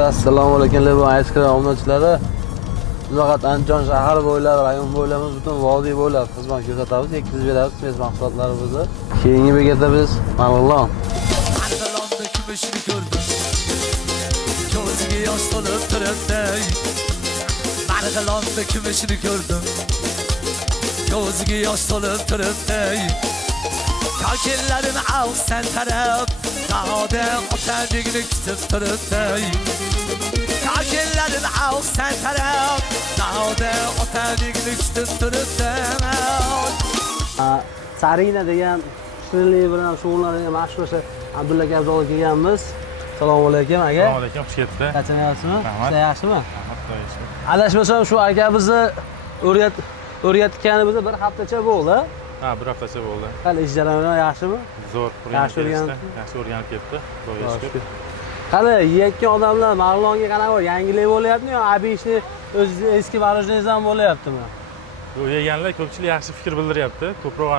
Assalomu alaykum, bu ayskra omonchilari. Biz faqat Andijon shahar bo'ylab, rayon bo'ylab, butun vodiy bo'ylab xizmat ko'rsatamiz, yetkazib beramiz biz mahsulotlarimizni. Keyingi bekatda biz Marg'ilon. Marg'ilonda kumushni ko'rdim. Ko'ziga yosh to'lib turibdi. Marg'ilonda kumushni ko'rdim. Ko'ziga yosh to'lib turibdi. Kokillarini olsan taraf, da'oda otadingni kutib turibdi. Kokillarini olsan taraf, da'oda otadingni kutib turibdi. Sarina degan shirinlik bilan shug'ullanadigan mashhur Abdulla aka avzoga kelganmiz. Assalomu alaykum aka. Assalomu alaykum, xush kelibdi. Qachanyapsizmi? Rahmat. Ishlar yaxshimi? Rahmat. Adashmasam shu aka bizni o'rgatganimizda bir haftacha bo'ldi. Ha, bir haftacha bo'ldi. Hali ish jarayoni yaxshimi? Zo'r, Yaxshi yaxshi o'rganib ketdi. Xudoga shukr. Qani, yeyotgan odamlar Marg'ilonga qanaqa yangilik bo'lyaptimi yo Abishni o'z eski barojinizdan bo'lyaptimi? Bu yeganlar ko'pchilik yaxshi fikr bildiryapti. Ko'proq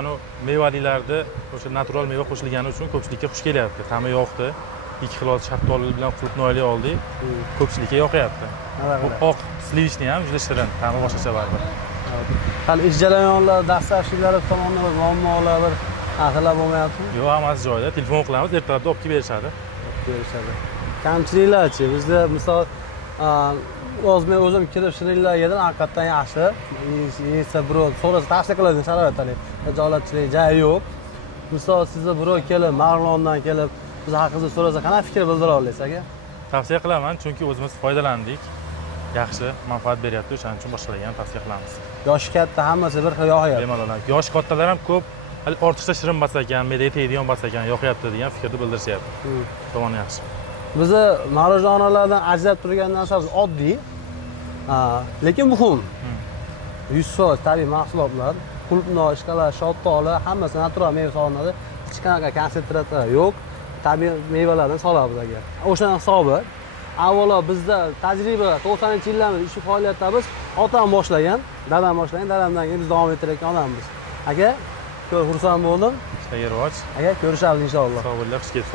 mevalilarda o'sha natural meva qo'shilgani uchun ko'pchilikka xush kelyapti. Ta'mi yoqdi. 2 xil shaftoli bilan qulupnoyli oldik. Ko'pchilikka yoqyapti. Bu oq slivishni ham juda shirin, ta'mi boshqacha baribir. Hali ish jarayonlar, dastlabkilari tomonidan bir muammolar, bir xatarlar bo'lmayaptimi? Yo'q, hammasi joyida. Telefon qilamiz, ertalabda olib kelib berishadi. Berishadi. Kamchiliklarchi? Bizda misol men o'zim kirib shirinliklar yedim, haqiqatdan yaxshi. Yesa birov so'rasa tavsiya qiladigan sharoitlar, ijolatchilik joyi yo'q. Misol sizga birov kelib, Marg'ilondan kelib, biz haqimizda so'rasa qanaqa fikr bildira olasiz aka? Tavsiya qilaman, chunki o'zimiz foydalandik. Yaxshi, manfaat beryapti, o'shaning uchun boshqalarga ham tavsiya qilamiz. Yoshi katta hammasi bir xil yoqyapti. Bemalol. Yosh kattalar ham ko'p, hali ortiqcha shirin bo'lsa ekan, me'daga tegadigan bo'lsa ekan, yoqyapti degan fikrni bildirishyapti. Tomoni yaxshi. Bizni ma'rujonalardan ajrab turgan narsamiz oddiy, lekin muhim. 100% tabiiy mahsulotlar, qulupnoy, ishqalar, shoftoli, hammasi natural meva solinadi. Hech qanaqa konsentrator yo'q. Tabiiy mevalardan solamiz aka. O'shaning hisobi avvalo bizda tajriba 90-yillardan ish faoliyatimiz otam boshlagan, dadam boshlagan, dadamdan keyin biz davom ettirayotgan odammiz. Aka, ko'p xursand bo'ldim. Ishlarga rivoj. Aka, ko'rishamiz inshaalloh. Sog' bo'linglar, xush kelibsiz.